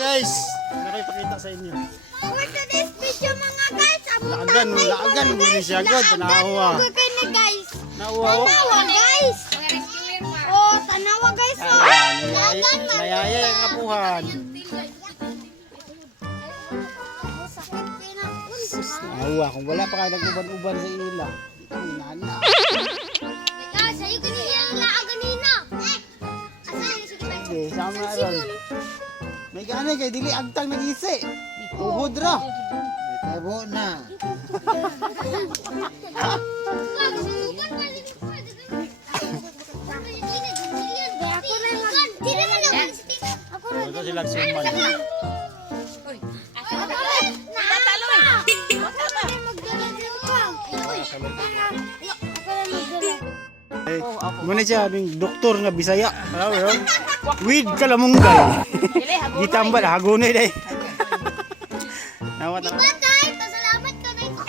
guys. Ano kayo pakita sa inyo? For today's video mga guys, Laagan mo ni siya god. Tanawa. guys. Nauwa. Tanawa guys. Oh, tanawa guys. Oh. Nayaya ang apuhan. Sakit din Nauwa. Kung wala pa kayo nag-uban-uban sa ila. Nana. Sa'yo ganyan lang ganina. Asan? Sige ba? Okay, sama na ron. May ganay kay dili agtang nag-isi. Uhod ra. Tabo na. Ito sila suman. Muna siya, yung doktor nga Bisaya. Weed kalamunggay. Gitambal, hagunay day. Nawat na. Salamat ka na ito.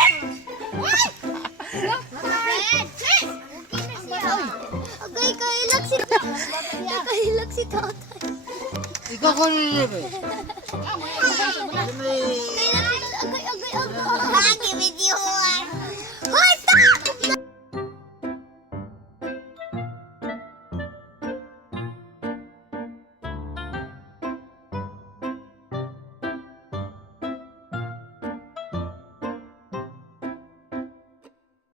Agay, kailak si tatay. Ikaw ko nilip eh.